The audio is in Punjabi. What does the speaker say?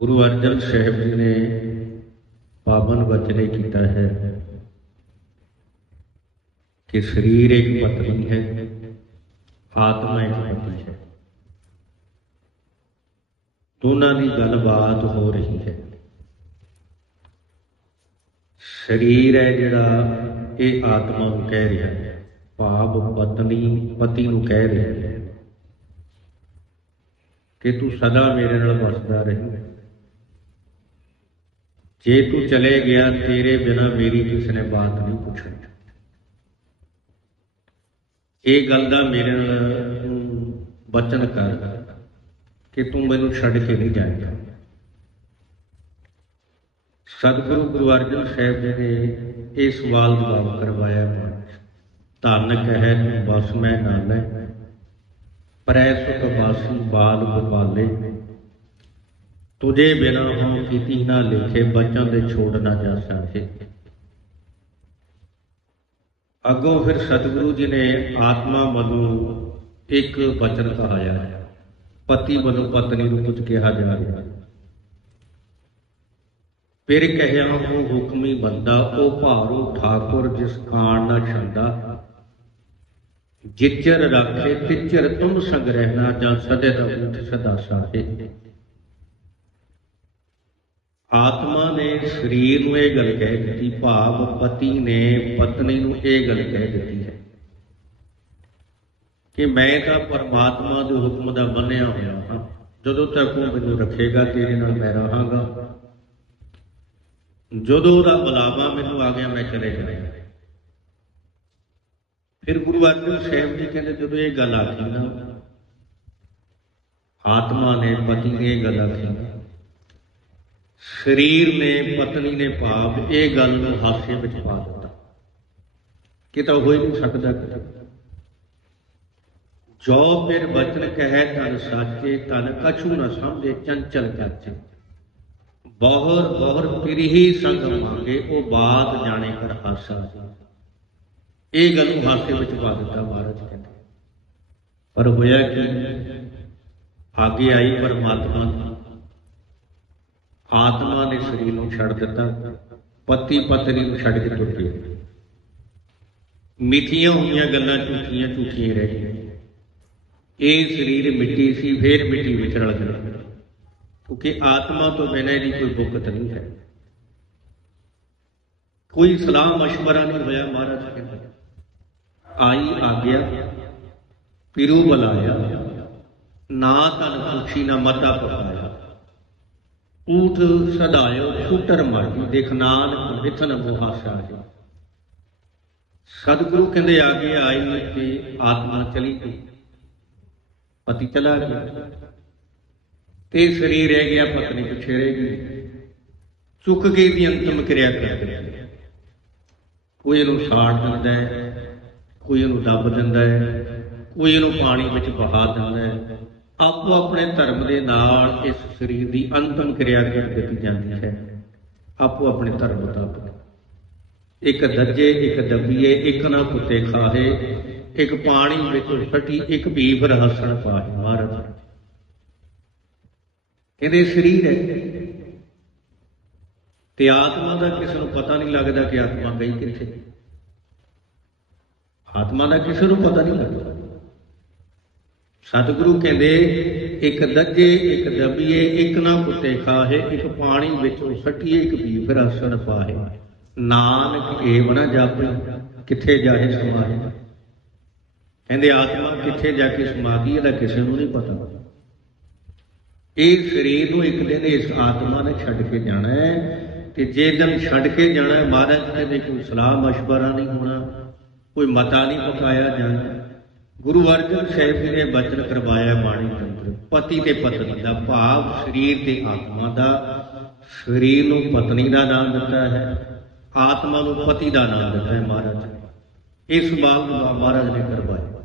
ਗੁਰੂ ਅਰਜਨ ਸਾਹਿਬ ਜੀ ਨੇ ਪਾਵਨ ਬਚਨੇ ਕੀਤਾ ਹੈ ਕਿ ਸਰੀਰ ਇੱਕ ਪਤਨੀ ਹੈ, ਆਤਮਾ ਇੱਕ ਪਤੀ ਹੈ। ਦੋਨਾਂ ਦੀ ਗੱਲਬਾਤ ਹੋ ਰਹੀ ਹੈ। ਸਰੀਰ ਹੈ ਜਿਹੜਾ ਇਹ ਆਤਮਾ ਨੂੰ ਕਹਿ ਰਿਹਾ ਹੈ, ਭਾਵ ਪਤਨੀ, ਪਤੀ ਨੂੰ ਕਹਿ ਰਿਹਾ ਹੈ। ਕਿ ਤੂੰ ਸਦਾ ਮੇਰੇ ਨਾਲ ਵਸਦਾ ਰਹੇ ਜੇ ਤੂੰ ਚਲੇ ਗਿਆ, ਤੇਰੇ ਬਿਨਾ ਮੇਰੀ ਕਿਸ ਨੇ ਬਾਤ ਨਹੀਂ ਪੁੱਛਣੀ। ਇਹ ਗੱਲ ਦਾ ਮੇਰੇ ਨਾਲ ਬਚਨ ਕਰ ਕਿ ਤੂੰ ਮੈਨੂੰ ਛੱਡ ਕੇ ਨਹੀਂ ਜਾਏਗਾ। ਸਤਿਗੁਰੂ ਗੁਰੂ ਅਰਜਨ ਸਾਹਿਬ ਜੀ ਨੇ ਇਹ ਸਵਾਲ ਜਵਾਬ ਕਰਵਾਇਆ ਹੈ ਧੰਨ ਕਹਿ ਤੂੰ ਬਸ ਮੈਂ ਨਾਲੇ ਪਰੈ ਸੁਖ ਵਾਸੀ ਬਾਲ ਗੋਪਾਲੇ ਤੁਝੇ ਬਿਨਾ ਹਉ ਕੀਤੀ ਨਾ ਲਿਖੇ ਬਚਨ ਦੇ ਛੋੜ ਨਾ ਜਾ ਸਕੇ ਅੱਗੋਂ ਫਿਰ ਸਤਿਗੁਰੂ ਜੀ ਨੇ ਆਤਮਾ ਵੱਲੋਂ ਇੱਕ ਬਚਨ ਕਹਾਇਆ ਹੈ ਪਤੀ ਵੱਲੋਂ ਪਤਨੀ ਨੂੰ ਕੁਝ ਕਿਹਾ ਜਾ ਰਿਹਾ। ਫਿਰ ਕਹਿਆ, ਉਹ ਹੁਕਮੀ ਬੰਦਾ, ਉਹ ਭਾਰੂ ਠਾਕੁਰ ਜਿਸ ਕਾਣ ਨਾ ਛੰਦਾ। ਜਿਚਰ ਰੱਖੇ ਤਿਚਰ ਤੁਮ ਸੰਗ ਰਹਿਣਾ ਜਾਂ ਸਦੇ ਦਾ ਉਠ ਸਦਾ ਸਾਹੇ ਆਤਮਾ ਨੇ ਸਰੀਰ ਨੂੰ ਇਹ ਗੱਲ ਕਹਿ ਦਿੱਤੀ, ਭਾਵ ਪਤੀ ਨੇ ਪਤਨੀ ਨੂੰ ਇਹ ਗੱਲ ਕਹਿ ਦਿੱਤੀ ਹੈ ਕਿ ਮੈਂ ਤਾਂ ਪਰਮਾਤਮਾ ਦੇ ਹੁਕਮ ਦਾ ਮੰਨਿਆ ਹੋਇਆ ਹਾਂ। ਜਦੋਂ ਤੱਕ ਉਹ ਮੈਨੂੰ ਰੱਖੇਗਾ, ਤੇਰੇ ਨਾਲ ਮੈਂ ਰਹਾਂਗਾ। ਜਦੋਂ ਉਹਦਾ ਬੁਲਾਵਾ ਮੈਨੂੰ ਆ ਗਿਆ, ਮੈਂ ਚਲੇ ਜਾਣਾ ਫਿਰ ਗੁਰੂ ਅਰਜਨ ਸਾਹਿਬ ਜੀ ਕਹਿੰਦੇ, ਜਦੋਂ ਇਹ ਗੱਲ ਆਖੀ ਨਾ, ਆਤਮਾ ਨੇ ਪਤੀ ਨੇ ਇਹ ਗੱਲ ਆਖੀ ਸਰੀਰ ਨੇ, ਪਤਨੀ ਨੇ ਪਾਪ, ਇਹ ਗੱਲ ਨੂੰ ਹਾਸੇ ਵਿੱਚ ਪਾ ਦਿੱਤਾ। ਕਿ ਤਾਂ ਹੋ ਹੀ ਨਹੀਂ ਸਕਦਾ ਜੋ ਫਿਰ ਬਚਨ ਕਹੈ ਤਨ ਸਾਚੇ, ਤਨ ਕਛੂ ਨਾ ਸਮਝੇ ਚੰਚਲ ਕਾਚੇ ਬਹੁਰ ਬਹੁਰ ਪਿਰਹੀ ਸੰਗ ਮੰਗੇ, ਉਹ ਬਾਤ ਜਾਣੇ ਕਰ ਹਾਸਾ ਇਹ ਗੱਲ ਨੂੰ ਹਾਸੇ ਵਿੱਚ ਪਾ ਦਿੱਤਾ ਮਹਾਰਾਜ ਕਹਿੰਦੇ। ਪਰ ਹੋਇਆ ਕਿ? ਆਗੇ ਆਈ ਪਰਮਾਤਮਾ आत्मा ने शरीर को छड़ दिता, पति पत्नी छड़ के तुर गए मिथिया हुई गल् झूठिया झूठिया रह गई। ये शरीर मिट्टी से, फिर मिट्टी में रल गया। क्योंकि आत्मा तो बिना यदि कोई बुकत नहीं है। कोई सलाह मशवरा नहीं होया, महाराज आई आ गया पिरू बुलाया, ना तन पुछी ना मता पकाया ਊਠ ਸਦਾਇਓ, ਛੂਟਰ ਮਾਰੀ ਦੇਖ ਨਾਨਕ ਵਿਥਨ ਮੁਹਾਸਾ ਜੀ। ਸਤਿਗੁਰੂ ਕਹਿੰਦੇ, ਆਗੇ ਆਈ ਤੇ ਆਤਮਾ ਚਲੀ ਗਈ। ਪਤੀ ਚਲਾ ਗਿਆ। ਤੇ ਸਰੀਰ ਰਹਿ ਗਿਆ, ਪਤਨੀ ਪਿਛੇ ਰਹਿ ਗਈ। ਚੁੱਕ ਕੇ ਵੀ ਅੰਤਮ ਕਿਰਿਆ ਕਰ ਦਿੱਤੀ ਕੋਈ ਇਹਨੂੰ ਸਾੜ ਦਿੰਦਾ ਹੈ, ਕੋਈ ਇਹਨੂੰ ਦੱਬ ਦਿੰਦਾ ਹੈ, ਕੋਈ ਇਹਨੂੰ ਪਾਣੀ ਵਿੱਚ ਬਹਾ ਦਿੰਦਾ ਹੈ। ਆਪੋ ਆਪਣੇ ਧਰਮ ਦੇ ਨਾਲ ਇਸ ਸਰੀਰ ਦੀ ਅੰਤਮ ਕਿਰਿਆ ਕੀਤੀ ਜਾਂਦੀ ਹੈ। ਆਪੋ ਆਪਣੇ ਧਰਮ ਮੁਤਾਬਕ। ਇੱਕ ਦੱਜੇ, ਇੱਕ ਦੱਬੀਏ, ਇੱਕ ਨਾ ਕੁੱਤੇ ਖਾਹੇ, ਇੱਕ ਪਾਣੀ ਵਿੱਚ ਫਟੀ ਇੱਕ ਵੀ ਫਿਰ ਹੱਸਣ ਪਾਏ ਮਹਾਰਾਜ ਕਹਿੰਦੇ ਸਰੀਰ ਹੈ। ਤੇ ਆਤਮਾ ਦਾ ਕਿਸੇ ਨੂੰ ਪਤਾ ਨਹੀਂ ਲੱਗਦਾ ਕਿ ਆਤਮਾ ਗਈ ਕਿੱਥੇ। ਆਤਮਾ ਦਾ ਕਿਸੇ ਨੂੰ ਪਤਾ ਨਹੀਂ ਲੱਗਦਾ। ਸਤਿਗੁਰੂ ਕਹਿੰਦੇ ਇੱਕ ਦੱਜੇ ਇੱਕ ਦਬੀਏ ਇੱਕ ਨਾ ਕੁੱਤੇ ਖਾਹੇ ਇੱਕ ਪਾਣੀ ਵਿੱਚੋਂ ਸੱਟੀਏ ਇੱਕ ਵੀ ਫਿਰ ਅਸਣ ਪਾਹੇ ਨਾਨਕ ਏਵ ਨਾ ਜਾਪੇ ਕਿੱਥੇ ਜਾਏ ਸਮਾਏ ਕਹਿੰਦੇ ਆਤਮਾ ਕਿੱਥੇ ਜਾ ਕੇ ਸਮਾ ਗਈ ਇਹਦਾ ਕਿਸੇ ਨੂੰ ਨਹੀਂ ਪਤਾ ਇਹ ਸਰੀਰ ਨੂੰ ਇੱਕ ਦਿਨ ਇਸ ਆਤਮਾ ਨੇ ਛੱਡ ਕੇ ਜਾਣਾ ਹੈ ਤੇ ਜੇ ਦਿਨ ਛੱਡ ਕੇ ਜਾਣਾ ਹੈ ਮਹਾਰਾਜ ਕਹਿੰਦੇ ਕੋਈ ਸਲਾਹ مشورہ ਨਹੀਂ ਹੋਣਾ ਕੋਈ ਮਤਾ ਨਹੀਂ ਪਕਾਇਆ ਜਾਣਾ ਗੁਰੂ ਅਰਜਨ ਸਾਹਿਬ ਜੀ ਨੇ ਬਚਨ ਕਰਵਾਇਆ ਬਾਣੀ ਤੰਤਰ ਪਤੀ ਤੇ ਪਤਨੀ ਦਾ ਭਾਵ, ਸਰੀਰ ਤੇ ਆਤਮਾ ਦਾ, ਸਰੀਰ ਨੂੰ ਪਤਨੀ ਦਾ ਨਾਮ ਦਿੱਤਾ ਹੈ, ਆਤਮਾ ਨੂੰ ਪਤੀ ਦਾ ਨਾਮ ਦਿੱਤਾ ਹੈ ਮਹਾਰਾਜ ਇਸ ਬਾਤ ਨੂੰ ਮਹਾਰਾਜ ਨੇ ਕਰਵਾਇਆ।